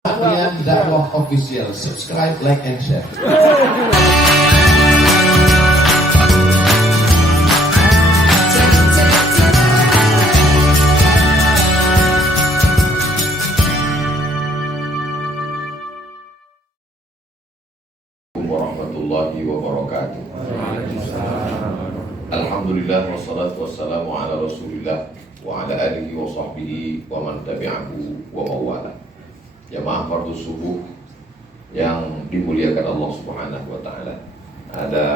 Aryan Dakwah Official. Subscribe, like, and share. Warahmatullahi wabarakatuh. Alhamdulillah wassalatu wassalamu ala Rasulillah wa ala alihi wa sahbihi wa man tabi'ahu wa mawala. Jamaah fardu subuh yang dimuliakan Allah Subhanahu wa taala. Ada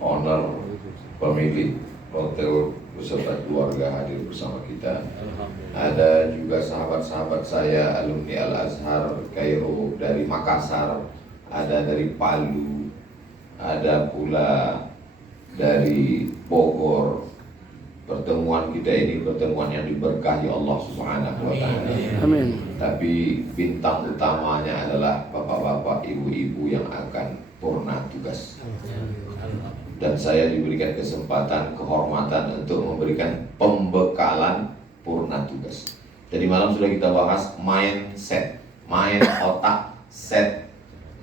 owner, pemilik hotel beserta keluarga hadir bersama kita. Ada juga sahabat-sahabat saya alumni Al-Azhar Kairo dari Makassar, ada dari Palu, ada pula dari Bogor. Pertemuan kita ini pertemuan yang diberkahi Allah Subhanahu wa taala. Amin. Tapi bintang utamanya adalah bapak-bapak, ibu-ibu yang akan purna tugas. Dan saya diberikan kesempatan, kehormatan untuk memberikan pembekalan purna tugas. Jadi malam sudah kita bahas mindset, main otak, set,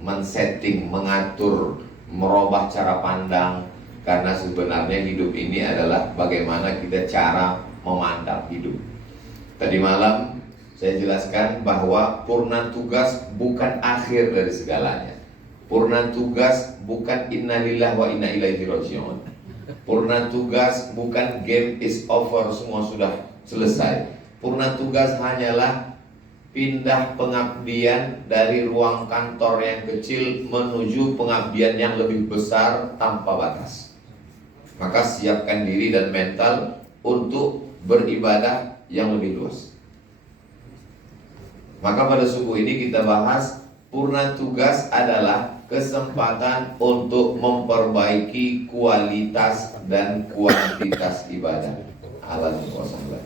men-setting, mengatur, merubah cara pandang. Karena sebenarnya hidup ini adalah bagaimana kita cara memandang hidup. Tadi malam saya jelaskan bahwa purna tugas bukan akhir dari segalanya. Purna tugas bukan innalillahi wa inna ilaihi raji'un. Purna tugas bukan game is over, semua sudah selesai. Purna tugas hanyalah pindah pengabdian dari ruang kantor yang kecil menuju pengabdian yang lebih besar tanpa batas. Maka siapkan diri dan mental untuk beribadah yang lebih luas. Maka pada subuh ini kita bahas purna tugas adalah kesempatan untuk memperbaiki kualitas dan kuantitas ibadah. Alhamdulillah.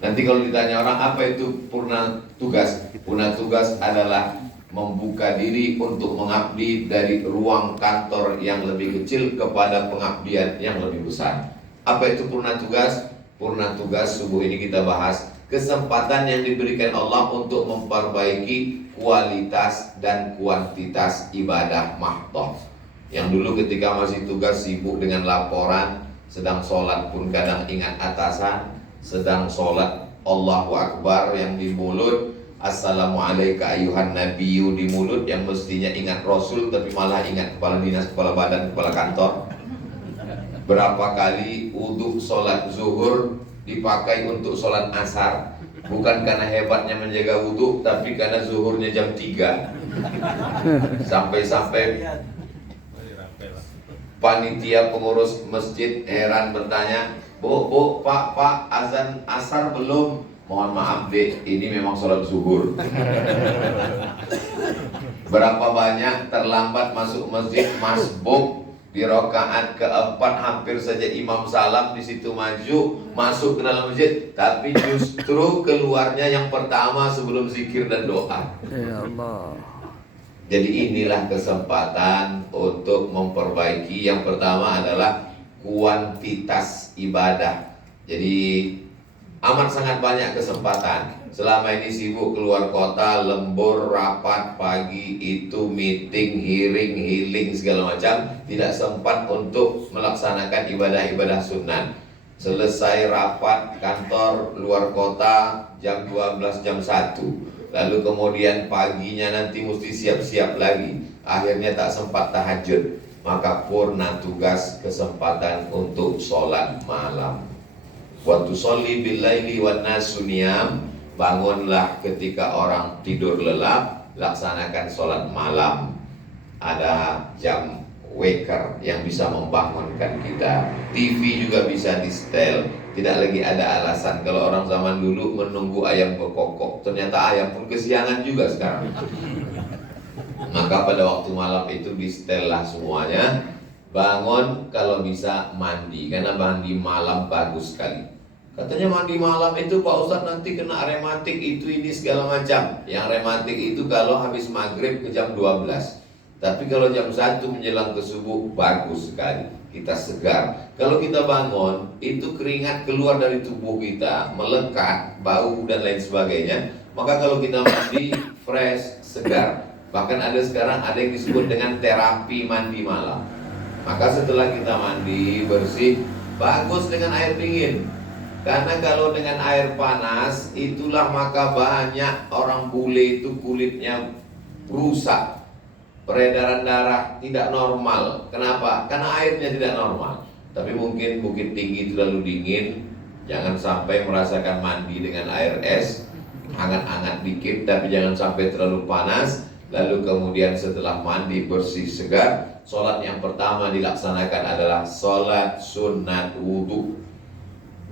Nanti kalau ditanya orang apa itu purna tugas? Purna tugas adalah membuka diri untuk mengabdi dari ruang kantor yang lebih kecil kepada pengabdian yang lebih besar. Apa itu purna tugas? Purna tugas subuh ini kita bahas kesempatan yang diberikan Allah untuk memperbaiki kualitas dan kuantitas ibadah mahdoh. Yang dulu ketika masih tugas sibuk dengan laporan, sedang sholat pun kadang ingat atasan, sedang sholat Allahu Akbar yang di mulut, Assalamualaikum ayuhan nabiyyu di mulut yang mestinya ingat Rasul tapi malah ingat kepala dinas, kepala badan, kepala kantor. Berapa kali wudhu sholat zuhur dipakai untuk sholat asar, bukan karena hebatnya menjaga wudhu, tapi karena zuhurnya jam 3. Sampai-sampai panitia pengurus masjid heran bertanya, Bu, Pak, azan asar belum? Mohon maaf dek, ini memang sholat zuhur. Berapa banyak terlambat masuk masjid, masbuk di rakaat keempat, hampir saja imam salam di situ maju masuk ke dalam masjid, tapi justru keluarnya yang pertama sebelum zikir dan doa. Ya Allah. Jadi inilah kesempatan untuk memperbaiki. Yang pertama adalah kuantitas ibadah. Jadi amat sangat banyak kesempatan. Selama ini sibuk keluar kota, lembur, rapat pagi, itu meeting, healing, segala macam, tidak sempat untuk melaksanakan ibadah-ibadah sunnah. Selesai rapat kantor luar kota jam 12, jam 1. Lalu kemudian paginya nanti mesti siap-siap lagi. Akhirnya tak sempat tahajud. Maka purna tugas kesempatan untuk sholat malam. Waktu sholli billaili wan nasu niyam, bangunlah ketika orang tidur lelap, laksanakan sholat malam. Ada jam waker yang bisa membangunkan kita. TV juga bisa di setel. Tidak lagi ada alasan kalau orang zaman dulu menunggu ayam berkokok, ternyata ayam pun kesiangan juga sekarang. Maka pada waktu malam itu di setel lah semuanya. Bangun kalau bisa mandi, karena mandi malam bagus sekali. Katanya mandi malam itu Pak Ustadz nanti kena rematik itu ini segala macam. Yang rematik itu kalau habis maghrib ke jam 12. Tapi kalau jam 1 menjelang ke subuh bagus sekali. kita segar. Kalau kita bangun, itu keringat keluar dari tubuh kita, melekat, bau dan lain sebagainya. Maka kalau kita mandi, fresh, segar. Bahkan sekarang ada yang disebut dengan terapi mandi malam. Maka setelah kita mandi bersih, bagus dengan air dingin. Karena kalau dengan air panas, itulah maka banyak orang bule itu kulitnya rusak, peredaran darah tidak normal. Kenapa? Karena airnya tidak normal. Tapi mungkin Bukit Tinggi terlalu dingin, jangan sampai merasakan mandi dengan air es, hangat-hangat dikit, tapi jangan sampai terlalu panas. Lalu kemudian setelah mandi bersih segar, sholat yang pertama dilaksanakan adalah sholat sunat wudhu.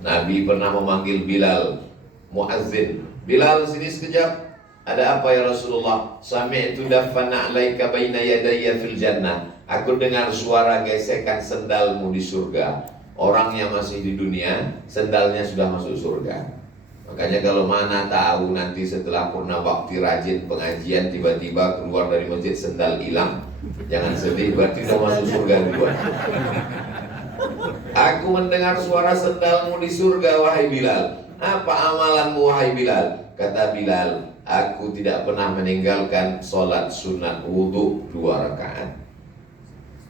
Nabi pernah memanggil Bilal, muazzin, Bilal sini sekejap. Ada apa ya Rasulullah? Sami'tu daffana 'alaika baina yadayya fil jannah. Aku dengar suara gesekan sendalmu di surga. Orang yang masih di dunia, sendalnya sudah masuk surga. Makanya kalau mana tahu nanti setelah purna bakti rajin pengajian tiba-tiba keluar dari masjid sendal hilang, jangan sedih, berarti sudah masuk surga duluan. Aku mendengar suara sendalmu di surga, wahai Bilal. Apa amalanmu, wahai Bilal? Kata Bilal, aku tidak pernah meninggalkan sholat sunat wudhu 2 rakaat.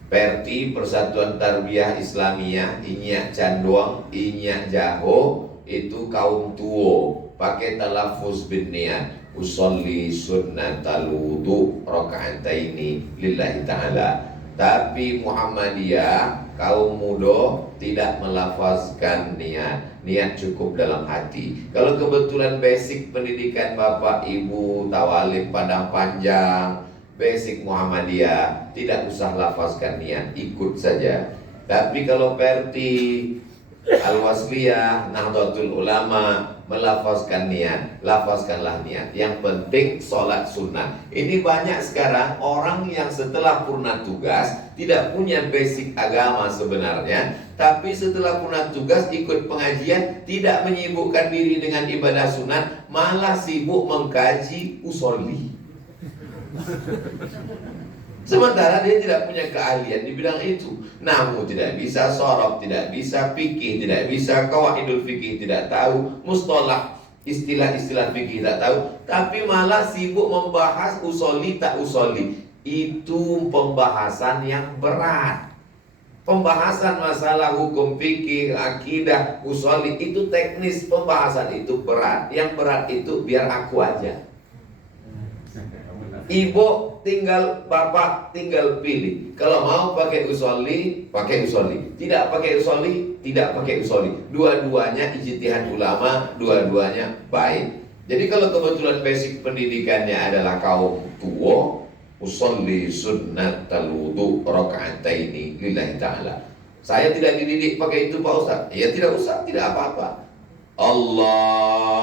Perti Persatuan Tarbiyah Islamiyah, Inyak Canduang, Inyak Jaho, itu kaum tua, pakai talafuz bin niat, usolli sunnatal wudhu raka'ataini lillahi ta'ala. Tapi Muhammadiyah, kaum muda, tidak melafazkan niat cukup dalam hati. Kalau kebetulan basic pendidikan Bapak Ibu Tawalib Padang Panjang, basic Muhammadiyah, tidak usah lafazkan niat, ikut saja. Tapi kalau Perti Al-Wasliyah, Nahdlatul Ulama melafazkan niat, lafazkanlah niat. Yang penting sholat sunnah. Ini banyak sekarang orang yang setelah purna tugas tidak punya basic agama sebenarnya, tapi setelah purna tugas ikut pengajian, tidak menyibukkan diri dengan ibadah sunat, malah sibuk mengkaji usolli. Sementara dia tidak punya keahlian di bidang itu. Namun tidak bisa sorok, tidak bisa fikih, tidak bisa qawaidul fikih, tidak tahu mustalah, istilah-istilah fikih tidak tahu, tapi malah sibuk membahas usolli tak usolli. Itu pembahasan yang berat. Pembahasan masalah hukum fikih, akidah, usolli itu teknis, pembahasan itu berat. Yang berat itu biar aku aja. Ibu tinggal, bapak tinggal pilih. Kalau mau pakai usolli, pakai usolli. Tidak pakai usolli, tidak pakai usolli. Dua-duanya ijtihad ulama, dua-duanya baik. Jadi kalau kebetulan basic pendidikannya adalah kaum tua, usolli sunnatal wudhu raka'ataini lillahi ta'ala. Saya tidak dididik pakai itu Pak Ustaz. Ya tidak usah, tidak apa-apa. Allahu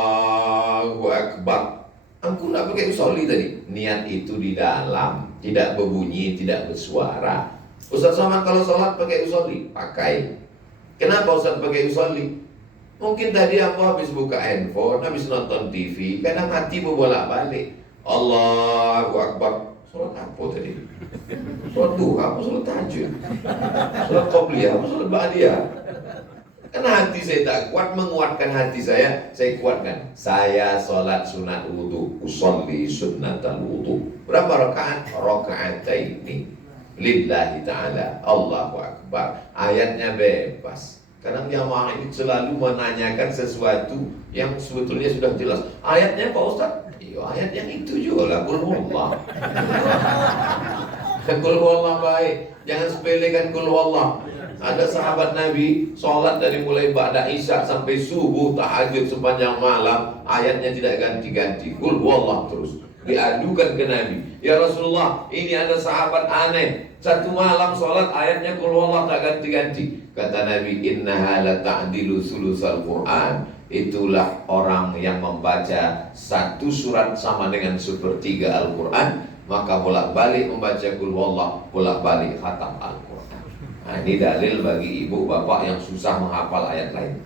Akbar. Aku nak pakai usolli tadi. Niat itu di dalam, tidak berbunyi, tidak bersuara. Ustaz Somad kalau sholat pakai usolli, pakai. Kenapa Ustaz pakai usolli? Mungkin tadi aku habis buka handphone, habis nonton TV, kadang hati berbolak-balik. Allahu Akbar. Sholat apa tadi? Sholat duha apa sholat tahajud? Sholat qobliyah apa sholat ba'diyah? Karena hati saya tak kuat, menguatkan hati saya kuatkan. Saya sholat sunat wudhu, usolli sunnatal wudhu. Berapa rakaat? Raka'ataini lillahi ta'ala. Allahu Akbar. Ayatnya bebas. Kadang jamaah ini selalu menanyakan sesuatu yang sebetulnya sudah jelas. Ayatnya Pak Ustaz? Iya, ayat yang itu juga lah. Qul huwallah. Qul huwallah baik. Jangan sepelekan qul huwallah. Ada sahabat Nabi sholat dari mulai ba'da isya sampai subuh, tahajud sepanjang malam, ayatnya tidak ganti-ganti. Qul huwallah terus. Diadukan ke Nabi, ya Rasulullah, ini ada sahabat aneh, satu malam sholat ayatnya qul huwallah tak ganti-ganti. Kata Nabi, innaha la ta'dilu sulusal Quran. Itulah orang yang membaca satu surat sama dengan sepertiga Al-Quran, maka bolak-balik membaca qul huwallah, bolak-balik khatam Al-Quran. Nah, ini dalil bagi ibu bapak yang susah menghafal ayat lain.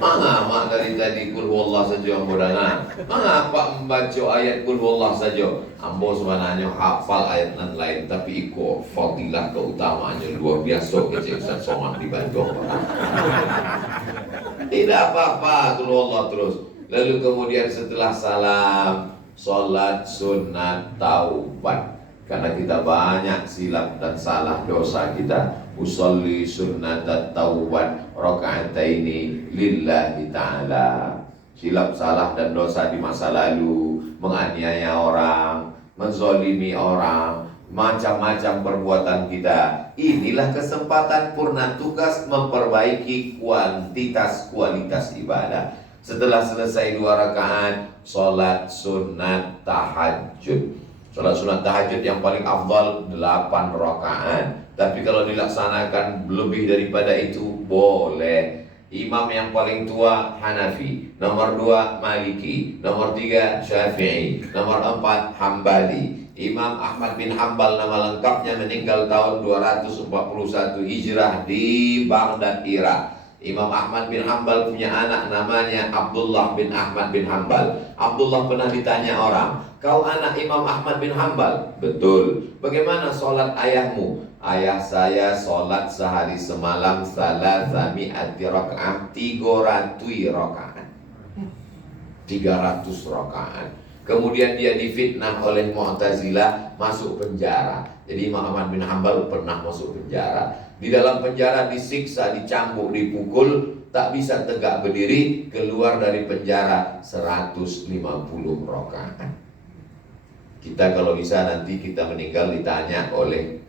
Mak dari tadi kul huwallah saja ambo dana. Mengapa membaca ayat kul huwallah saja? Ambo sebenarnya hafal ayat nan lain tapi iko fadilah keutamaannya luar biasa kecil Ustaz Somad di Bandung. Tidak apa-apa kul huwallah terus. Lalu kemudian setelah salam, sholat sunat taubat. Karena kita banyak silap dan salah dosa kita. Usolli sunnat taubat rakaataini lillahi ta'ala. Silap salah dan dosa di masa lalu, menganiaya orang, menzolimi orang, macam-macam perbuatan kita. Inilah kesempatan purna tugas memperbaiki kualitas ibadah. Setelah selesai 2 rakaat, sholat sunat tahajud. Sholat sunat tahajud yang paling afdal 8 rakaat. Tapi kalau dilaksanakan lebih daripada itu boleh. Imam yang paling tua Hanafi, nomor 2 Maliki, nomor 3 Syafi'i, nomor 4 Hambali. Imam Ahmad bin Hambal nama lengkapnya meninggal tahun 241 Hijrah di Baghdad, Irak. Imam Ahmad bin Hambal punya anak namanya Abdullah bin Ahmad bin Hambal. Abdullah pernah ditanya orang, "Kau anak Imam Ahmad bin Hambal?" "Betul." "Bagaimana sholat ayahmu?" "Ayah saya sholat sehari semalam salasami'ati rakaat, 300 rakaat." 300 rakaat. Kemudian dia difitnah oleh Mu'tazilah, masuk penjara. Jadi Imam Ahmad bin Hambal pernah masuk penjara. Di dalam penjara disiksa, dicambuk, dipukul, tak bisa tegak berdiri. Keluar dari penjara 150 rakaat. Kita kalau bisa nanti kita meninggal ditanya oleh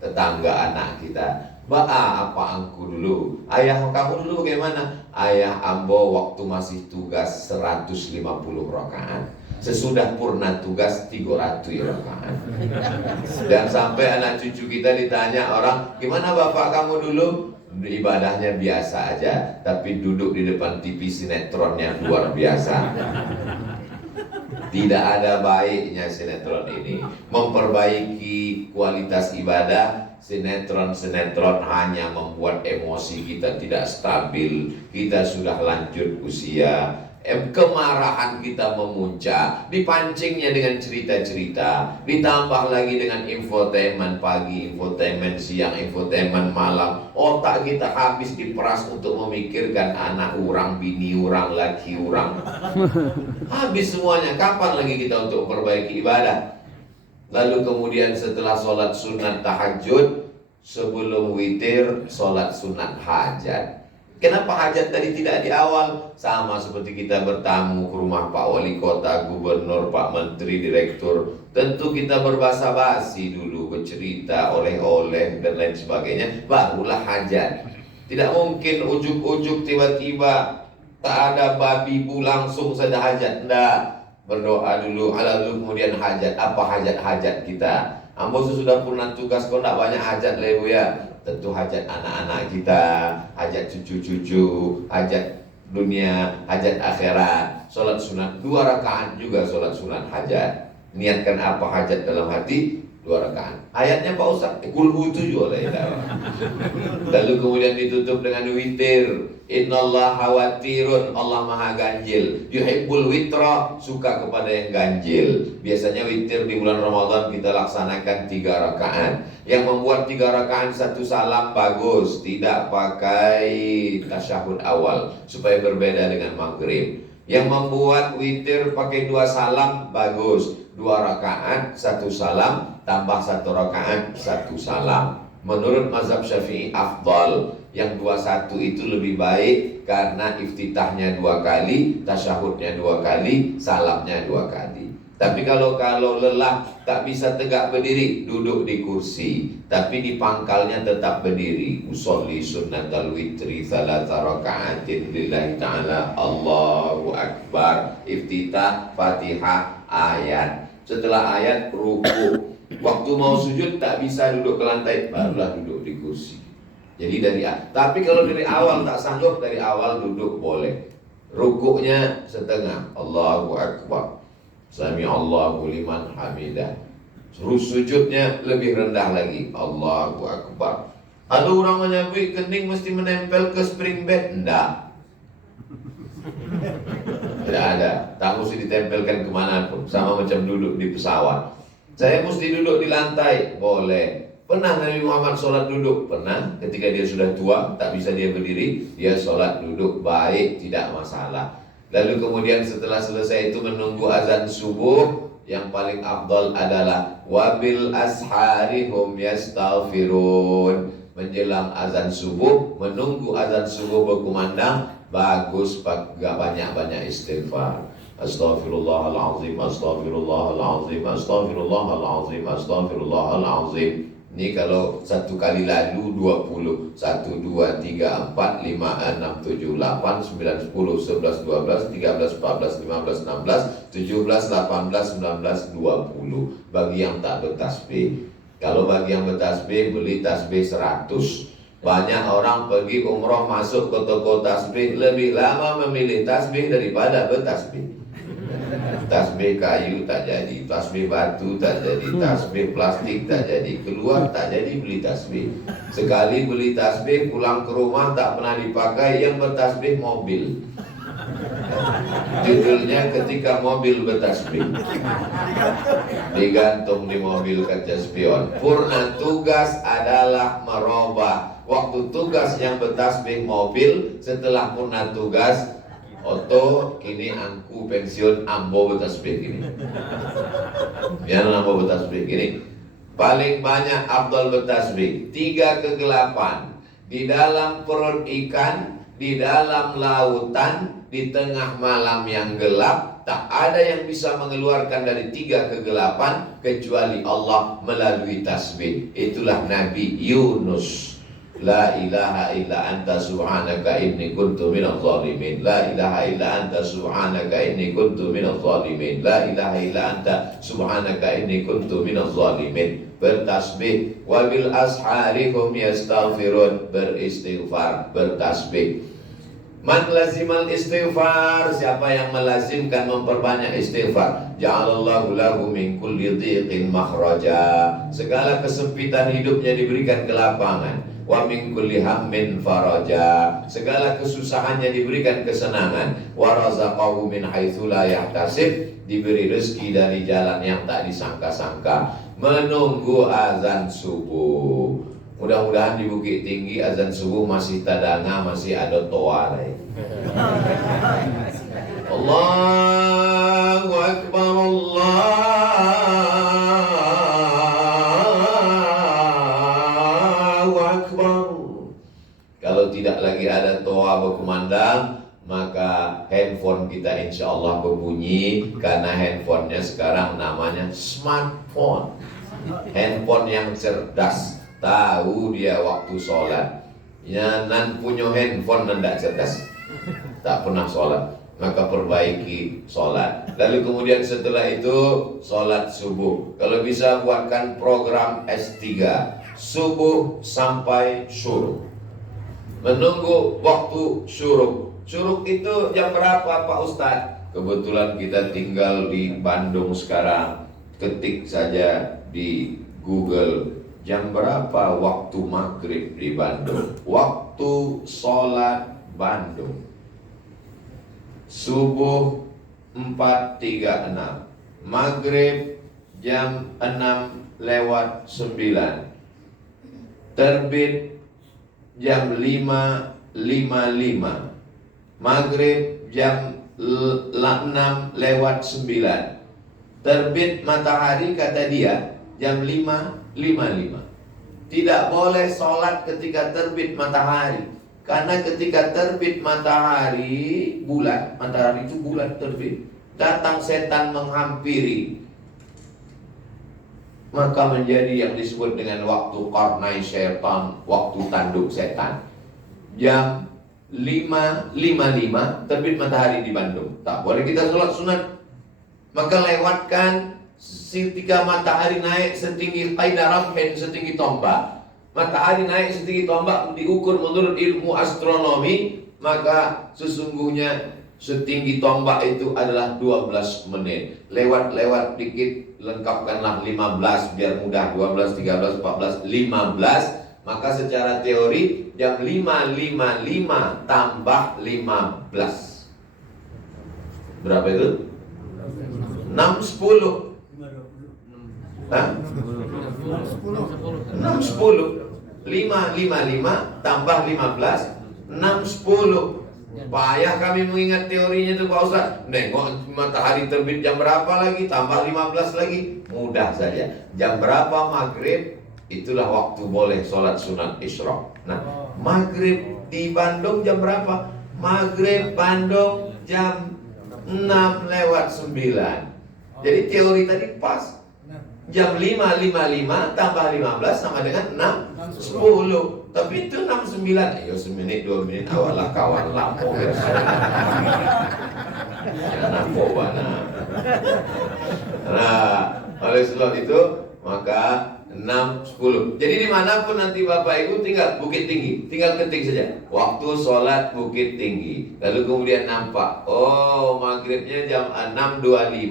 tetangga anak kita, apa angku dulu? Ayah kamu dulu bagaimana?" "Ayah ambo waktu masih tugas 150 rakaat. Sesudah purna tugas 300 rakaat." Dan sampai anak cucu kita ditanya orang, "Gimana bapak kamu dulu?" "Ibadahnya biasa aja, tapi duduk di depan TV sinetronnya luar biasa." Tidak ada baiknya sinetron ini. Memperbaiki kualitas ibadah, sinetron hanya membuat emosi kita tidak stabil. Kita sudah lanjut usia, kemarahan kita memuncak, dipancingnya dengan cerita-cerita, ditambah lagi dengan infotainment pagi, infotainment siang, infotainment malam. Otak kita habis diperas untuk memikirkan anak orang, bini orang, laki orang. Habis semuanya. Kapan lagi kita untuk memperbaiki ibadah? Lalu kemudian setelah sholat sunat tahajud, sebelum witir sholat sunat hajat. Kenapa hajat tadi tidak di awal? Sama seperti kita bertamu ke rumah Pak Wali Kota, Gubernur, Pak Menteri, Direktur. Tentu kita berbahasa basi dulu, bercerita, oleh-oleh dan lain sebagainya. Barulah hajat. Tidak mungkin ujuk-ujuk tiba-tiba tak ada babi bu langsung saja hajat. Tidak. Berdoa dulu, lalu kemudian hajat. Apa hajat-hajat kita? Ambo sudah purna tugas, kok tidak banyak hajat lah ibu ya. Tentu hajat anak-anak kita, hajat cucu-cucu, hajat dunia, hajat akhirat. Sholat sunat 2 rakaat juga sholat sunat hajat. Niatkan apa hajat dalam hati? 2 rakaat. Ayatnya Pak Ustaz, kulhu 7 lah ya. Lalu kemudian ditutup dengan witir. Innallaha watirun, Allah maha ganjil. Yuhibbul witra, suka kepada yang ganjil. Biasanya witir di bulan Ramadan kita laksanakan 3 rakaat. Yang membuat 3 rakaat 1 salam bagus, tidak pakai tasyahud awal supaya berbeda dengan maghrib. Yang membuat witir pakai 2 salam bagus, 2 rakaat 1 salam tambah 1 rakaat 1 salam. Menurut mazhab Syafi'i afdal. Yang 21 itu lebih baik karena iftitahnya 2 kali, tasyahudnya 2 kali, salamnya 2 kali. Tapi kalau lelah tak bisa tegak berdiri, duduk di kursi, tapi di pangkalnya tetap berdiri. Usolli sunnatal witri 3 raka'atin lillahi ta'ala, Allahu Akbar. Iftitah, Fatihah, ayat. Setelah ayat ruku. Waktu mau sujud tak bisa duduk ke lantai, barulah duduk di kursi. Jadi tapi kalau dari awal tak sanggup, dari awal duduk boleh. Rukuknya setengah, Allahu Akbar, Sami Allahu liman hamidah. Terus sujudnya lebih rendah lagi, Allahu Akbar. Ada orang menyebut kening mesti menempel ke spring bed. Enggak. Tidak ada. Tak mesti ditempelkan kemanapun. Sama macam duduk di pesawat. Saya mesti duduk di lantai. Boleh. Pernah Nabi Muhammad sholat duduk? Pernah. Ketika dia sudah tua, tak bisa dia berdiri, dia sholat duduk. Baik, tidak masalah. Lalu kemudian setelah selesai itu menunggu azan subuh. Yang paling afdal adalah wabil asharihum yastaghfirun. Menjelang azan subuh, menunggu azan subuh berkumandang, bagus banyak-banyak istighfar. Astaghfirullahalazim, astaghfirullahalazim, astaghfirullahalazim, astaghfirullahalazim. Ini kalau satu kali lalu 20. 1, 2, 3, 4, 5, 6, 7, 8, 9, 10, 11, 12, 13, 14, 15, 16, 17, 18, 19, 20. Bagi yang tak bertasbih. Kalau bagi yang bertasbih, beli tasbih 100. Banyak orang pergi umroh masuk ke toko tasbih, lebih lama memilih tasbih daripada bertasbih. Tasbih kayu tak jadi, tasbih batu tak jadi, tasbih plastik tak jadi, keluar tak jadi beli tasbih. Sekali beli tasbih pulang ke rumah tak pernah dipakai, yang bertasbih mobil. Judulnya ketika mobil bertasbih, digantung di mobil kaca spion. Purna tugas adalah merubah. Waktu tugas yang bertasbih mobil, setelah purna tugas Oto kini angku pensiun ambo bertasbih gini. Yang ambo bertasbih gini. Paling banyak Abdul bertasbih 3 kegelapan. Di dalam perut ikan, di dalam lautan, di tengah malam yang gelap, tak ada yang bisa mengeluarkan dari 3 kegelapan kecuali Allah melalui tasbih. Itulah Nabi Yunus. La ilaha illa anta subhanaka inni kuntu minadh zalimin. La ilaha illa anta subhanaka inni kuntu minadh zalimin. La ilaha illa anta subhanaka inni kuntu minadh zalimin. Bertasbih. Wabil asharihum yastaghfirun. Beristighfar, bertasbih. Man lazimal istighfar, siapa yang melazimkan memperbanyak istighfar, ja'alallahu lahu min kulli dhiqin makhraja. Segala kesempitan hidupnya diberikan kelapangan. Wa min kulli hammin faraja. Segala kesusahannya diberikan kesenangan. Wa razaqahu min haitsu la yahtasib. Diberi rezeki dari jalan yang tak disangka-sangka. Menunggu azan subuh. Mudah-mudahan di Bukit Tinggi azan subuh masih tadanga, masih ada toa. Allahu Akbar, Allahu Akbar. Kalau tidak lagi ada toa berkumandang, maka handphone kita insya Allah berbunyi. Karena handphonenya sekarang namanya smartphone. Handphone yang cerdas. Tahu dia waktu sholat. Ya, nan punya handphone nan tak cerdas, tak pernah sholat. Maka perbaiki sholat. Lalu kemudian setelah itu sholat subuh. Kalau bisa buatkan program S3, subuh sampai syuruk. Menunggu waktu syuruk. Syuruk itu jam berapa Pak Ustadz? Kebetulan kita tinggal di Bandung sekarang. Ketik saja di Google, jam berapa waktu maghrib di Bandung? Waktu sholat Bandung. Subuh 4.36. Maghrib jam 6:09. Terbit jam 5.55. Maghrib jam 6:09. Terbit matahari kata dia jam 5.55. Tidak boleh sholat ketika terbit matahari. Karena ketika terbit matahari bulan, matahari itu bulan terbit, datang setan menghampiri, maka menjadi yang disebut dengan waktu qarnai syaitan, waktu tanduk setan. Jam 5.55 terbit matahari di Bandung. Tak boleh kita sholat sunat. Maka lewatkan ketika matahari naik setinggi qaida ramhin, setinggi tombak. Matahari naik setinggi tombak diukur menurut ilmu astronomi, maka sesungguhnya setinggi tombak itu adalah 12 menit. Lewat dikit, lengkapkanlah 15 biar mudah. 12, 13, 14, 15. Maka secara teori jam 5.55 tambah 15. Berapa itu? 6, 10. Hah? 6, 10. 5, 5 tambah 15, 6, 10. Payah kami mengingat teorinya itu Pak Ustaz. Nengok matahari terbit jam berapa lagi, tambah 15 lagi. Mudah saja. Jam berapa maghrib, itulah waktu boleh sholat sunat isyraq. Nah, maghrib di Bandung jam berapa? Maghrib Bandung jam 6 lewat 9. Jadi teori tadi pas. Jam 5.55 tambah 15 sama dengan 6, 10. Tapi itu 6, 9. Ayo semenit 2 menit awal lah kawan lampau. Jangan narkoba. Nah, oleh sebab itu maka 6, 10. Jadi dimanapun nanti Bapak Ibu tinggal Bukit Tinggi, tinggal ketik saja waktu sholat Bukit Tinggi. Lalu kemudian nampak, oh maghribnya jam 6.25,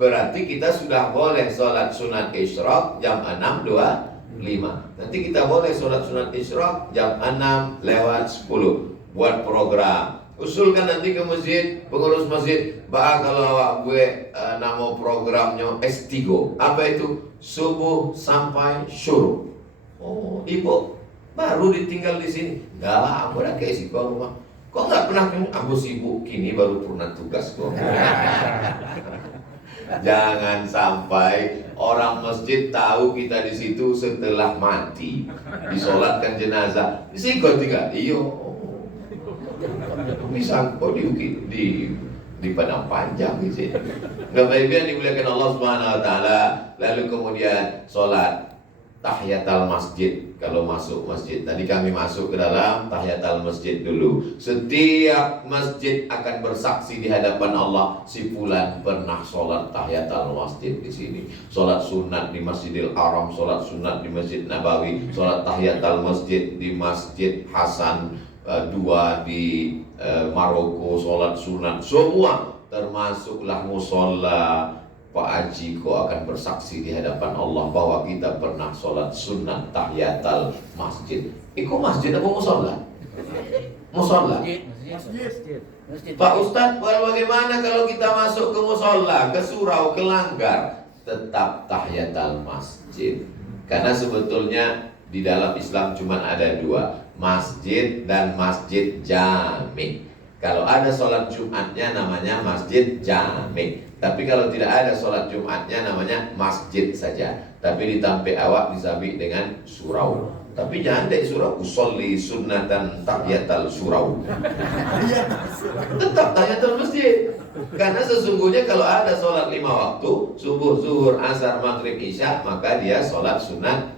berarti kita sudah boleh sholat sunat isyraq jam 6.25. Nanti kita boleh sholat sunat isyraq jam 6 lewat 10. Buat program, usulkan nanti ke masjid, pengurus masjid, bah kalau awak gue nama programnya S3. Apa itu? Subuh sampai syuruk. Oh, ibu baru ditinggal di sini. Dah, aku udah kayak sibuk rumah. Kok nggak pernah kan? Aku sibuk kini baru pernah tugas kok. Jangan sampai orang masjid tahu kita di situ setelah mati, disolatkan jenazah. Di sini kau tinggal. Iyo. Bisa kok di Padang Panjang di sini. Nggak baik yang dimuliakan Allah Subhanahu Wa Taala. Lalu kemudian sholat tahiyatul masjid. Kalau masuk masjid, tadi kami masuk ke dalam tahiyatul masjid dulu. Setiap masjid akan bersaksi di hadapan Allah, si fulan pernah sholat tahiyatul masjid di sini. Sholat sunat di Masjidil Haram, sholat sunat di Masjid Nabawi, sholat tahiyatul masjid di Masjid Hasan II di Maroko, sholat sunat semua, termasuklah musola. Pak Haji kau akan bersaksi di hadapan Allah bahwa kita pernah sholat sunat tahiyatul masjid. Itu masjid apa musola? Musola. Pak Ustadz, bagaimana kalau kita masuk ke musola, ke surau, ke langgar? Tetap tahiyatul masjid. Karena sebetulnya di dalam Islam cuma ada dua, masjid dan masjid jami. Kalau ada sholat Jumatnya namanya masjid jami. Tapi kalau tidak ada sholat Jumatnya namanya masjid saja. Tapi ditampe awak disabi dengan surau. Tapi jangan dek surau usolli sunnatan tahiyatul surau. Tetap tahiyatul masjid. Karena sesungguhnya kalau ada sholat 5 waktu, subuh, zuhur, asar, maghrib, isya, maka dia sholat sunat.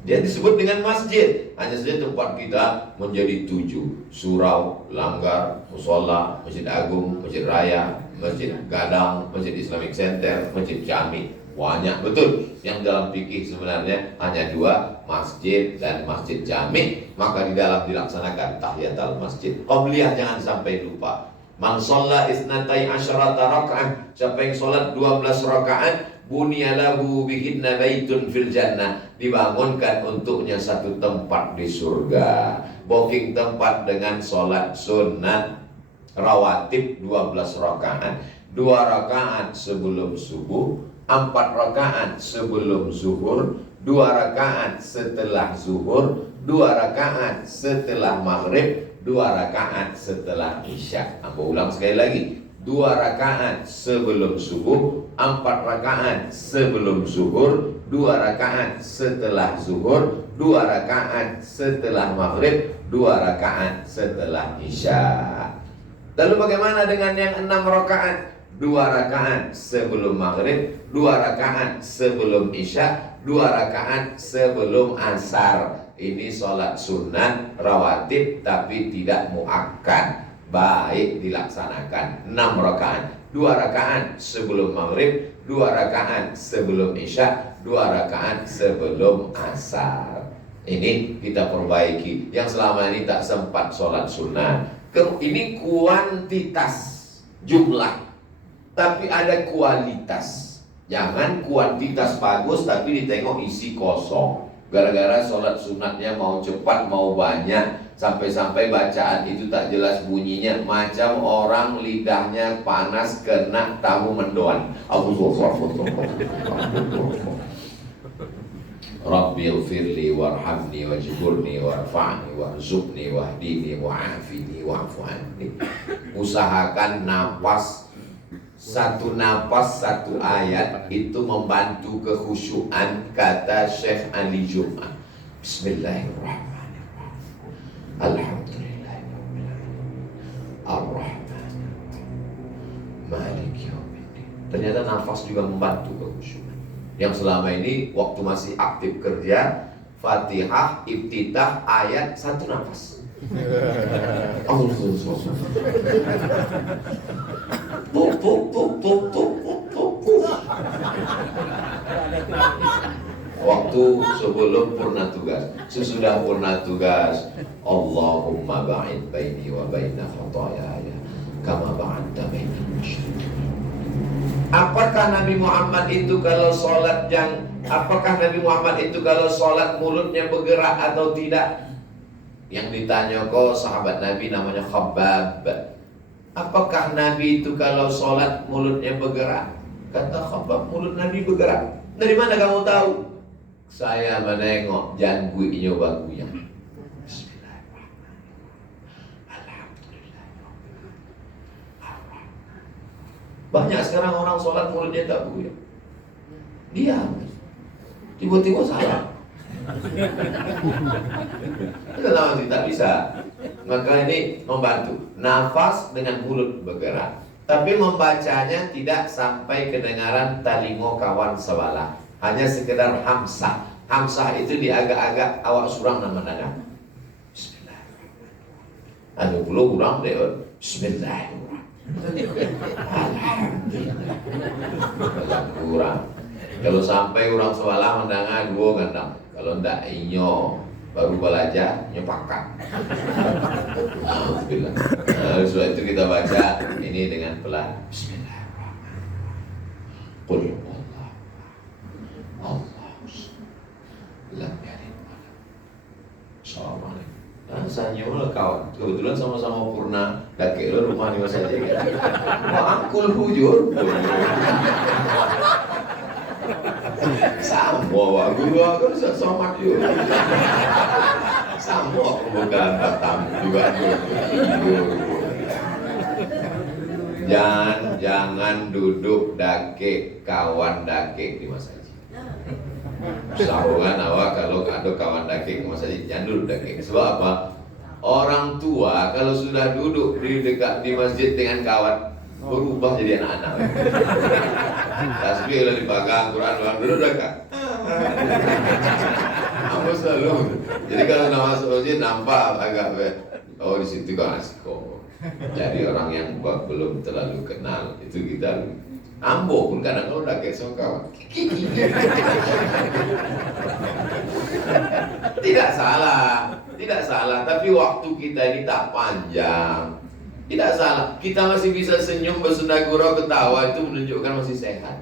Dia disebut dengan masjid. Hanya saja tempat kita menjadi 7: surau, langgar, musola, masjid agung, masjid raya, masjid gadang, masjid Islamic Center, masjid jami. Banyak betul. Yang dalam fikih sebenarnya hanya 2, masjid dan masjid jami. Maka di dalam dilaksanakan tahiyatul masjid. Qabliyah jangan sampai lupa. Man shalla isnatai asyarata raka'ah, siapa yang sholat 12 rakaat, bunyalahu bihinna baitun fil jannah, dibangunkan untuknya satu tempat di surga. Booking tempat dengan sholat sunat rawatib 12 rakaat. 2 rakaat sebelum subuh, 4 rakaat sebelum zuhur, 2 rakaat setelah zuhur, 2 rakaat setelah maghrib, 2 rakaat setelah isya. Aku ulang sekali lagi. 2 rakaat sebelum subuh, 4 rakaat sebelum zuhur, 2 rakaat setelah zuhur, 2 rakaat setelah maghrib, 2 rakaat setelah isya. Lalu bagaimana dengan yang 6 rakaat? 2 rakaat sebelum maghrib, 2 rakaat sebelum isya, 2 rakaat sebelum asar. Ini sholat sunat rawatib tapi tidak muakkad, baik dilaksanakan. 6 rakaat, 2 rakaat sebelum maghrib, 2 rakaat sebelum isya, 2 rakaat sebelum asar. Ini kita perbaiki. Yang selama ini tak sempat sholat sunat. Ini kuantitas jumlah, tapi ada kualitas. Jangan kuantitas bagus tapi ditengok isi kosong. Gara-gara sholat sunatnya mau cepat mau banyak, Sampai-sampai bacaan itu tak jelas bunyinya, macam orang lidahnya panas kena tahu mendoan. Rabbil firli warhamni wajburni warfa'ni warzuqni wahdini wa'afini wa'fu anni. Usahakan satu napas satu ayat itu membantu kekhusyuan, kata Syekh Ali Jum'ah. Bismillahirrahmanirrahim. Alhamdulillahirrahmanirrahim. Ar-Rahman Malik Yawmiddin. Ternyata nafas juga membantu kekhusyuan. Yang selama ini waktu masih aktif kerja, Fatihah, Iftitah, ayat satu nafas. Waktu sebelum purna tugas, sesudah purna tugas, Allahumma ba'id baini wa baina khataayaya kama ba'adta bainal masyriqi. Apakah Nabi Muhammad itu kalau sholat mulutnya bergerak atau tidak? Yang ditanya kok sahabat Nabi namanya Khabbab. Apakah Nabi itu kalau sholat mulutnya bergerak? Kata Khabbab, mulut Nabi bergerak. Dari mana kamu tahu? Saya menengok jangguinya bagunya. Banyak sekarang orang sholat mulutnya tak buyar. Diam. Tiba-tiba salah. Kenapa tidak bisa? Maka ini membantu. Nafas dengan mulut bergerak, tapi membacanya tidak sampai kedengaran talingo kawan sebelah. Hanya sekedar hamsah. Hamsah itu di agak-agak awak surang nama nada. Bismillahirrahmanirrahim. Ada puluh kurang deh. Bismillahirrahmanirrahim. Alhamdulillah. Kurang. Kalau sampai orang sebelah mendengar dua gandang. Kalau ndak inyo baru belajar nyepakat. Alhamdulillah. Sebab itu kita baca ini dengan pelan. Bismillahirrahmanirrahim. Qul lam yalid walam. Assalamualaikum. Saya lo kawan, kebetulan sama-sama purna kakek lo rumah di masa aja kan. Mau angkul hujur. Sama guru aku bisa somat juga. Sama kemudian tamu juga. Jangan duduk dake kawan dake di masa aja. Sahuan awak kalau ada kawan dake ke masa aja jangan duduk dake. Sebab apa? Orang tua kalau sudah duduk di dekat di masjid dengan kawan berubah jadi anak-anak. Tasbih lah dipegang, Quran duduk dekat. Aku selalu. Jadi kalau nak masuk masjid nampak agak oh di situ kan asiko. Jadi orang yang belum terlalu kenal itu kita ambo pun kadang kalau udah kayak sama kawan. Tidak salah, tapi waktu kita ini tak panjang. Tidak salah, kita masih bisa senyum, bersenda gurau, ketawa, itu menunjukkan masih sehat.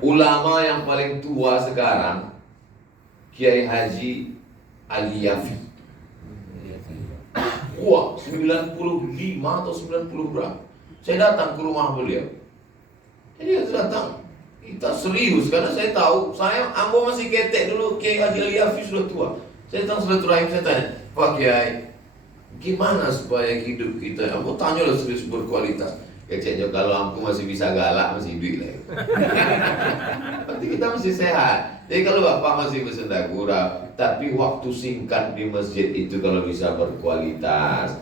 Ulama yang paling tua sekarang, Kiai Haji Ali Yafi. Wah, 95 atau 90 berapa? Saya datang ke rumah beliau. Jadi dia datang, kita serius karena saya tahu, ambo masih ketek dulu, Kiai Haji Ali Yafi sudah tua. Saya datang silaturahim, saya tanya, Pak Kiai, gimana supaya hidup kita? Aku tanya lah serius berkualitas. Keceknya kalau aku masih bisa galak, masih hidup lah. Berarti kita masih sehat. Jadi kalau bapak masih bersenda gurau, tapi waktu singkat di masjid itu kalau bisa berkualitas.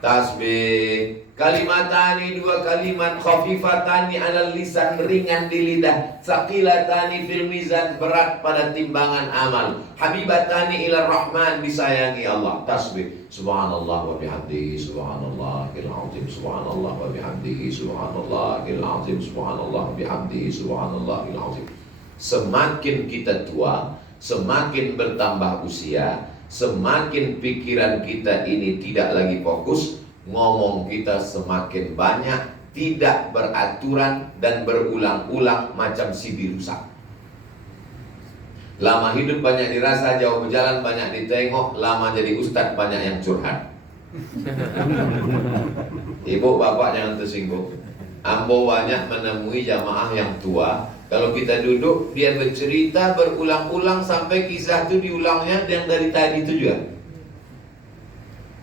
Tasbih, kalimatani, dua kalimat, khafifatani alal lisan, ringan di lidah, saqilatani fil mizan, berat pada timbangan amal, habibatani ila rahman, disayangi Allah. Tasbih, subhanallah wa bihamdihi, subhanallahil azim, subhanallah wa bihamdihi, subhanallahil azim, subhanallah wa bihamdihi, subhanallahil azim. Semakin kita tua, semakin bertambah usia, semakin pikiran kita ini tidak lagi fokus, ngomong kita semakin banyak, tidak beraturan dan berulang-ulang macam CD rusak. Lama hidup banyak dirasa, jauh berjalan banyak ditengok, lama jadi ustadz banyak yang curhat. Ibu bapak jangan tersinggung. Ambo banyak menemui jamaah yang tua. Kalau kita duduk, dia bercerita berulang-ulang sampai kisah itu diulangnya yang dari tadi itu juga.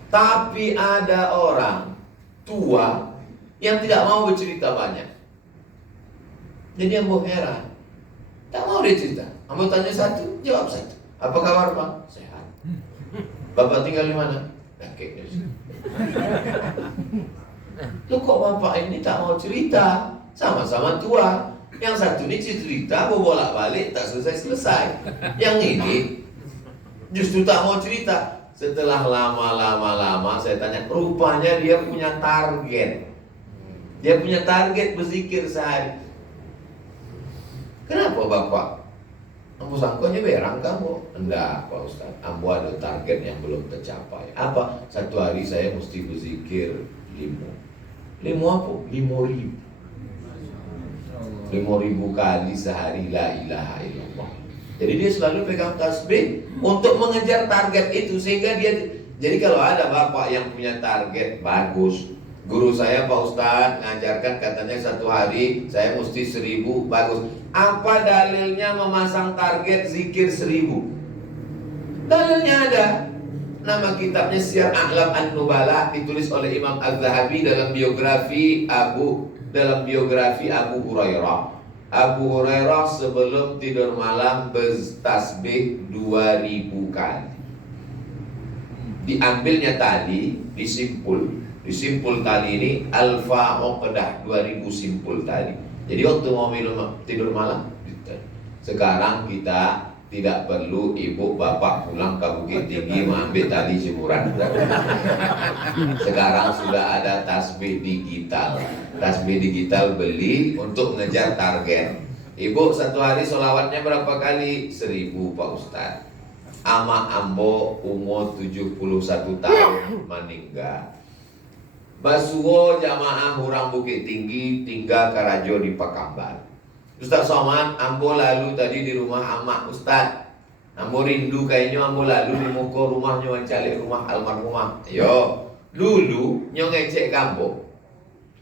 Tapi ada orang tua yang tidak mau bercerita banyak. Jadi Ambo heran, tak mau dia cerita. Ambo tanya satu, jawab satu. Apa kabar Bang? Sehat. Bapak tinggal di mana? Dakek. Loh kok bapak ini tak mau cerita? Sama-sama tua. Yang satu ini cerita, bolak-balik tak selesai-selesai. Yang ini justru tak mau cerita. Setelah lama-lama saya tanya, rupanya dia punya target. Dia punya target berzikir sehari. Kenapa bapak? Ambo sangkonya berang kamu? Enggak Pak Ustaz, Ambo ada target yang belum tercapai. Apa? Satu hari saya mesti berzikir 5 apa? 5.000 kali sehari la ilaha illallah. Jadi dia selalu pegang tasbih untuk mengejar target itu. Sehingga dia, jadi kalau ada bapak yang punya target bagus. Guru saya Pak Ustadz ngajarkan katanya satu hari saya mesti 1.000, bagus. Apa dalilnya memasang target zikir 1.000? Dalilnya ada. Nama kitabnya Syiar A'lam An-Nubala, ditulis oleh Imam Az-Zahabi dalam biografi Abu Hurairah. Abu Hurairah sebelum tidur malam bertasbih 2.000 kali. Diambilnya tadi, disimpul tali ini alfa uqdah 2.000 simpul tadi. Jadi waktu mau tidur malam, sekarang kita tidak perlu ibu bapak pulang ke Bukit Tinggi mengambil tali jemuran. Sekarang sudah ada tasbih digital. Tasbih digital beli untuk ngejar target. Ibu satu hari sholawatnya berapa kali? 1.000 Pak Ustadz. Ama Ambo umur 71 tahun meninggal. Basuho jamaah orang Bukit Tinggi tinggal Karajo di Pakamban. Ustaz Somad, Ambo lalu tadi di rumah Amak Ustaz. Ambo rindu kayaknya Ambo lalu di muka rumahnya mencari rumah almarhumah. Yo, dulu nyong ngecek kambo.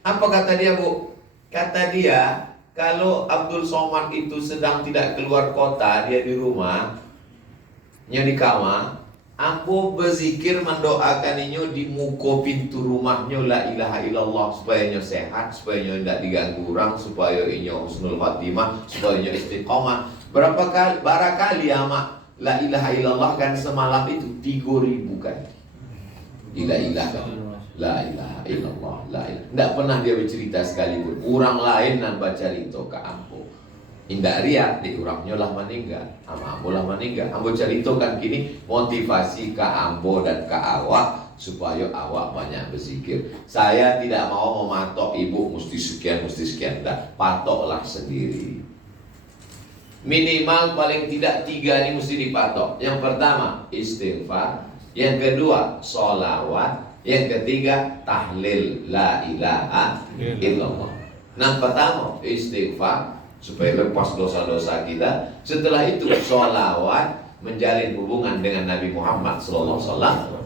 Apa kata dia Bu? Kata dia, kalau Abdul Somad itu sedang tidak keluar kota, dia di rumah, nya di kamar, Ambo berzikir mendoakan inyo di muka pintu rumahnya la ilaha illallah supaya inyo sehat, supaya inyo tidak diganggu orang, supaya inyo husnul khatimah, supaya inyo istiqomah. Berapa kali, barakali ama la ilaha illallah kan semalam itu 3.000 kali. La ilaha illallah, la ilaha. Tidak pernah dia bercerita sekalipun. Orang lain nan baca itu ke Ambo. Indah riak di orangnya lah meninggal, ama Ambo lah meninggal. Ambo ceritakan kini motivasi ke Ambo dan ke awak supaya awak banyak berzikir. Saya tidak mau mematok ibu mesti sekian, enggak. Patoklah sendiri. Minimal paling tidak 3 ini mesti dipatok. Yang pertama istighfar, yang kedua sholawat, yang ketiga tahlil la ilaha illallah. Yang pertama istighfar supaya lepas dosa-dosa kita. Setelah itu sholawat, menjalin hubungan dengan Nabi Muhammad SAW.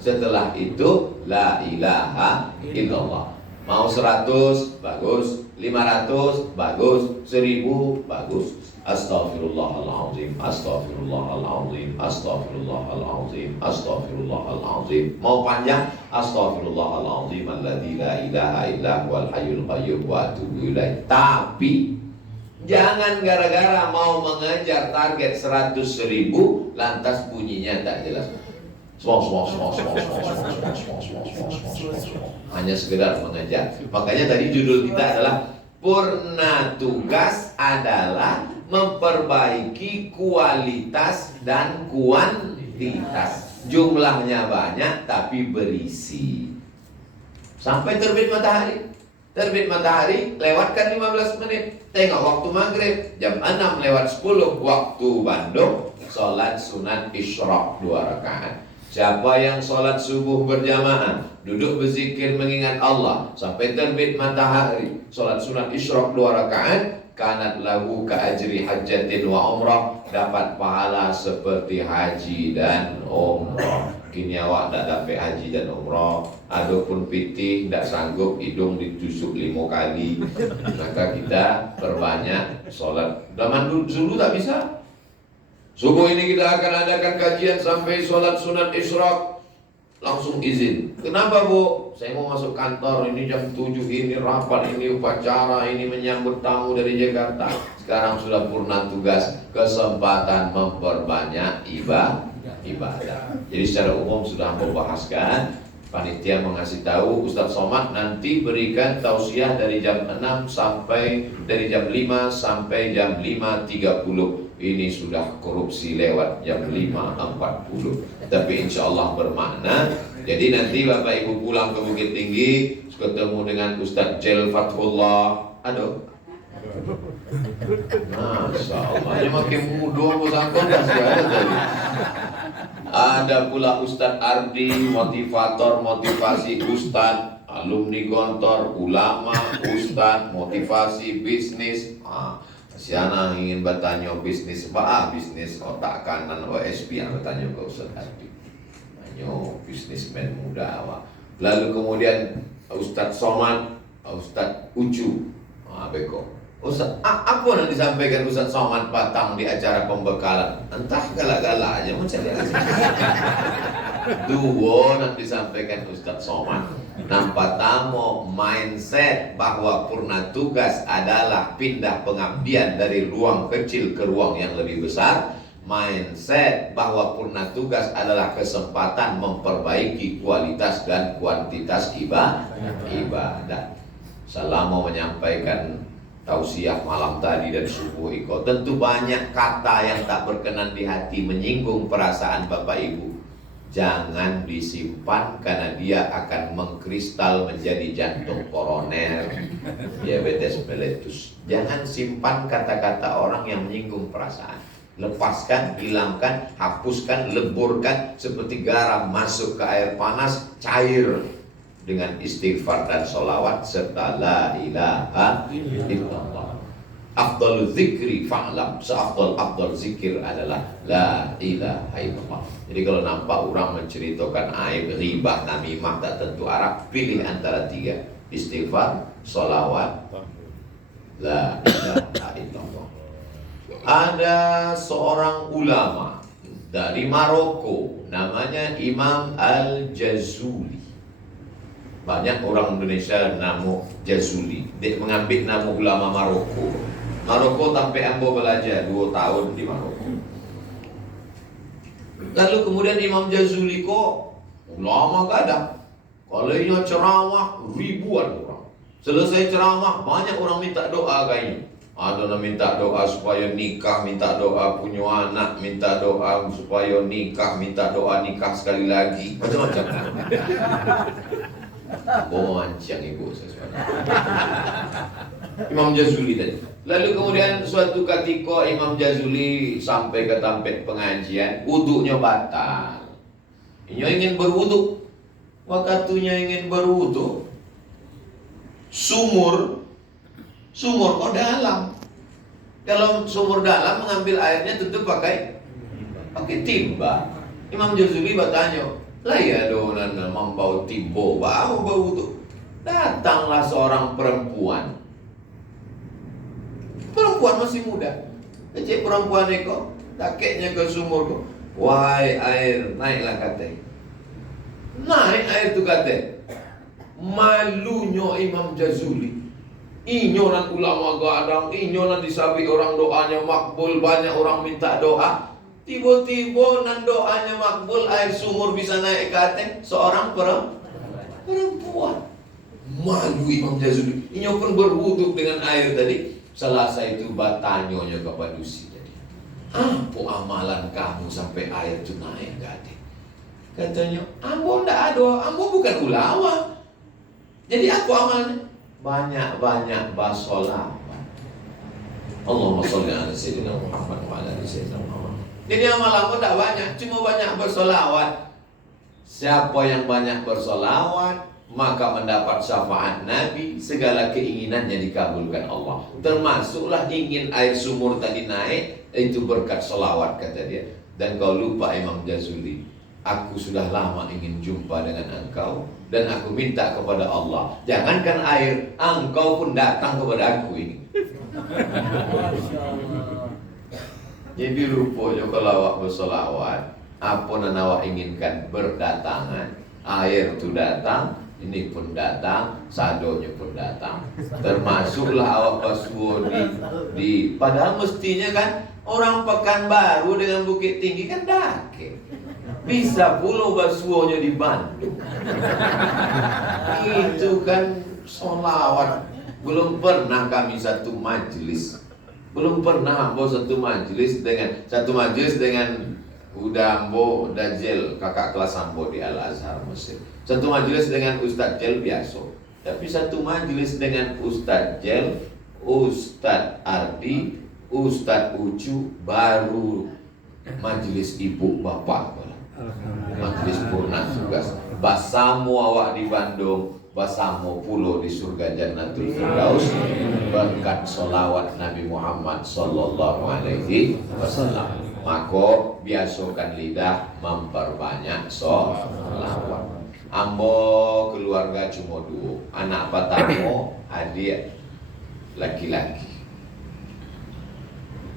Setelah itu la ilaha illallah. Mau 100 bagus, 500 bagus, 1.000 bagus. Astaghfirullahaladzim, astaghfirullahaladzim, astaghfirullahaladzim, astaghfirullahaladzim. Mau panjang, astaghfirullahaladzim alladzi la ilaha illa huwal hayyul qayyum wa atubu ilaih. Tapi jangan gara-gara mau mengejar target 100.000 lantas bunyinya tak jelas. Hanya sekedar mengejar. Makanya tadi judul kita adalah purna tugas adalah memperbaiki kualitas dan kuantitas. Jumlahnya banyak tapi berisi. Sampai terbit matahari. Terbit matahari, lewatkan 15 menit. Tengok waktu maghrib, jam 6 lewat 10 waktu Bandung, sholat sunat isyraq 2 rakaat. Siapa yang sholat subuh berjamaah, duduk berzikir mengingat Allah sampai terbit matahari, sholat sunat isyraq 2 rakaat, kanat lahu ka ajri hajjatin wa umrah, dapat pahala seperti haji dan umrah. Kini awak tak dapat haji dan umrah, adapun pitih tak sanggup hidung ditusuk 5 kali, maka kita perbanyak sholat. Zaman dulu tak bisa. Subuh ini kita akan adakan kajian sampai sholat sunat isyraq, langsung izin. Kenapa Bu? Saya mau masuk kantor, ini jam 7, ini rapat, ini upacara, ini menyambut tamu dari Jakarta. Sekarang sudah purna tugas, kesempatan memperbanyak ibadah. Jadi secara umum sudah membahaskan, panitia mengasih tahu Ustaz Somad nanti berikan tausiah dari jam 6 sampai dari jam 5 sampai jam 5.30. Ini sudah korupsi lewat jam 5.40. Tapi insya Allah bermakna. Jadi nanti Bapak Ibu pulang ke Bukit Tinggi, ketemu dengan Ustaz Jel Fathullah. Aduh, Masya Allah, ini makin muda pesangkot dah ada tadi. Ada pula Ustaz Ardi, motivator, motivasi Ustaz, alumni Gontor, ulama, Ustaz, motivasi bisnis. Siana ingin bertanya bisnis apa? Bisnis otak kanan OSP yang bertanya ke Ustaz Ardi. Tanya bisnismen muda awak. Lalu kemudian Ustaz Somad, Ustaz Ucu, beko. Ustaz, apa yang disampaikan Ustaz Somad Patang di acara pembekalan? Entah galak-galak aja macam ni. Dua yang disampaikan Ustaz Somad. Nampak tamu mindset bahwa purna tugas adalah pindah pengabdian dari ruang kecil ke ruang yang lebih besar. Mindset bahwa purna tugas adalah kesempatan memperbaiki kualitas dan kuantitas ibadah. Selama menyampaikan tausiah malam tadi dan subuh iko, tentu banyak kata yang tak berkenan di hati, menyinggung perasaan Bapak Ibu. Jangan disimpan karena dia akan mengkristal menjadi jantung koroner, diabetes meletus. Jangan simpan kata-kata orang yang menyinggung perasaan. Lepaskan, hilangkan, hapuskan, leburkan seperti garam masuk ke air panas, cair dengan istighfar dan sholawat serta la ilaha illallah. Afdal zikri fa'lam, seafdal zikir adalah la ilaha illallah. Jadi kalau nampak orang menceritakan aib, ribah, namimah tak tentu arah, pilih antara 3: istighfar, sholawat, la ilaha illallah. Ada seorang ulama dari Maroko, namanya Imam Al-Jazuli. Banyak orang Indonesia nama Jazuli, dia mengambil nama ulama Maroko. Maroko sampai ambo belajar 2 tahun di Maroko. Lalu kemudian Imam Jazuli kok ulama kadang, kalau ia ceramah ribuan orang. Selesai ceramah banyak orang minta doa kayaknya. Ada yang minta doa supaya nikah, minta doa punya anak, minta doa supaya nikah, minta doa nikah sekali lagi, macam-macam. Mau mancing ibu sesuatu. Imam Jazuli tadi. Lalu kemudian suatu ketika Imam Jazuli sampai ke tempat pengajian, wuduknya batal. Ia ingin berwuduk. Waktunya ingin berwuduk, sumur kok dalam. Kalau sumur dalam mengambil airnya tentu pakai timba. Imam Jazuli bertanya, lah ya donan membau timbo bau wuduk. Datanglah seorang perempuan masih muda. Kecil perempuan itu takeknya ke sumur kok. Wahai air, naiklah kate. Naik air tu kate. Malunya Imam Jazuli. Inyonan ulama gadang, inyonan disabi orang doanya makbul, banyak orang minta doa. Tiba-tiba nan doanya makbul, air sumur bisa naik kate seorang perempuan. Malu Imam Jazuli. Inyo pun berwuduk dengan air tadi. Selasa itu bertanyonya kepada Dusi tadi. Apa amalan kamu sampai air itu naik kate? Katanya, ambo ndak ada, ambo bukan ulama. Jadi apa amalnya? Banyak-banyak bersolawat. Allahumma sholli ala sayyidina Muhammad wa ala ali sayyidina Muhammad. Jadi amal ambo ndak banyak, cuma banyak bersolawat. Siapa yang banyak bersolawat maka mendapat syafaat Nabi, segala keinginannya dikabulkan Allah. Termasuklah ingin air sumur tadi naik, itu berkat solawat kata dia. Dan kau lupa Imam Jazuli, aku sudah lama ingin jumpa dengan engkau, dan aku minta kepada Allah, jangankan air, engkau pun datang kepada aku ini. Jadi rupanya kalau awak bersolawat, apa yang awak inginkan berdatangan, air itu datang, ini pun datang, sadonya pun datang. Termasuklah awak basuh di padahal mestinya kan orang Pekanbaru dengan Bukit Tinggi kan dake. Bisa pula basuhnya di Bandung. Itu kan solawat. Belum pernah kami satu majelis. Belum pernah ambo satu majelis dengan Udah ambo Dajjal kakak kelas ambo di Al Azhar Mesir. Satu majelis dengan Ustadz Jel biasa. Tapi satu majelis dengan Ustadz Jel, Ustadz Ardi, Ustadz Ucu, baru majelis ibu bapak. Majelis purna tugas. Basamu awak di Bandung, basamu pulau di surga Jannatul Firdaus, berkat solawat Nabi Muhammad sallallahu alaihi wasallam. Maka biasakan lidah memperbanyak solawat. Ambo keluarga cuma dua, anak pertama adik laki-laki.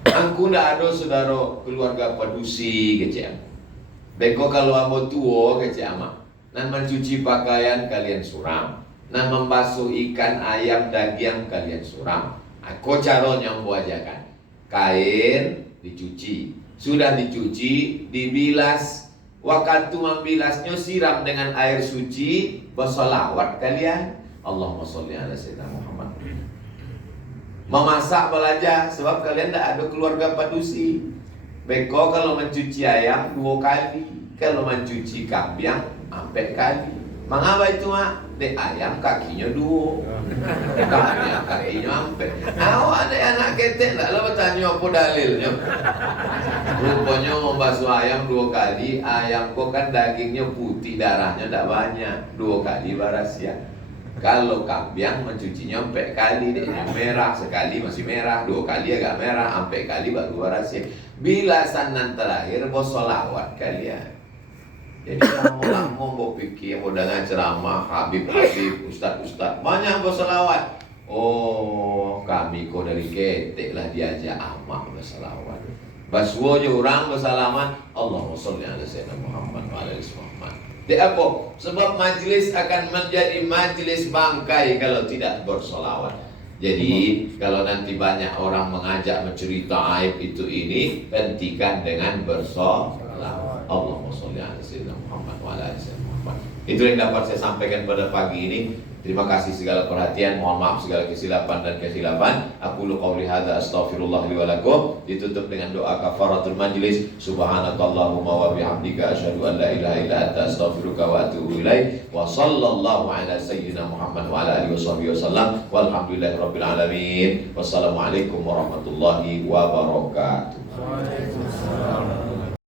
Aku ndak ada saudara keluarga padusi kecil. Beko kalau ambo tua kecil amak. Nan mencuci pakaian kalian suram, nan membasuh ikan, ayam, daging kalian suram. Aku caranya ambo ajakan. Kain dicuci, sudah dicuci, dibilas. Waktu membilasnya siram dengan air suci, bersolawat kalian. Allahumma sholli ala sayyidina Muhammad. Memasak belajar, sebab kalian tidak ada keluarga padusi. Beko kalau mencuci ayam 2 kali, kalau mencuci kambing 4 kali. Mengapa itu mak? Dek ayam kakinya 2, kambing kakinya 4. Awak ada anak ketek tak lah bertanya apa dalilnya. Rupanya membasuh ayam 2 kali, ayam kok kan dagingnya putih, darahnya tak banyak, 2 kali barasia. Kalau kambing mencucinya 4 kali, dia merah, sekali masih merah, 2 kali agak merah, 4 kali baru barasia. Bilasan nan terakhir bos solawat kalian. Jadi lama-lama mau pikir, mau dengar ceramah Habib, Ustaz, banyak berselawat. Oh, kami kok dari ketek lah diajak amak berselawat. Basuhnya orang bersalaman, Allahumma sholli ala sayyidina Muhammad wa ala ali Muhammad. Di apa? Sebab majlis akan menjadi majlis bangkai kalau tidak bersolawat. Jadi kalau nanti banyak orang mengajak mencerita aib itu ini, hentikan dengan bersolawat. Allahumma sholli ala sayyidina Muhammad wa ala ali Muhammad. Itu yang dapat saya sampaikan pada pagi ini. Terima kasih segala perhatian, mohon maaf segala kesilapan dan kekhilafan. Aku lu qauli hadza astaghfirullah li wa lakum. Ditutup dengan doa kafaratul majlis. Subhanakallahumma wa bihamdika asyhadu an la ilaha illa anta astaghfiruka wa atubu ilaik. Wa sallallahu ala sayyidina Muhammad wa ala alihi wasallam. Walhamdulillahirabbil alamin. Wassalamualaikum warahmatullahi wabarakatuh.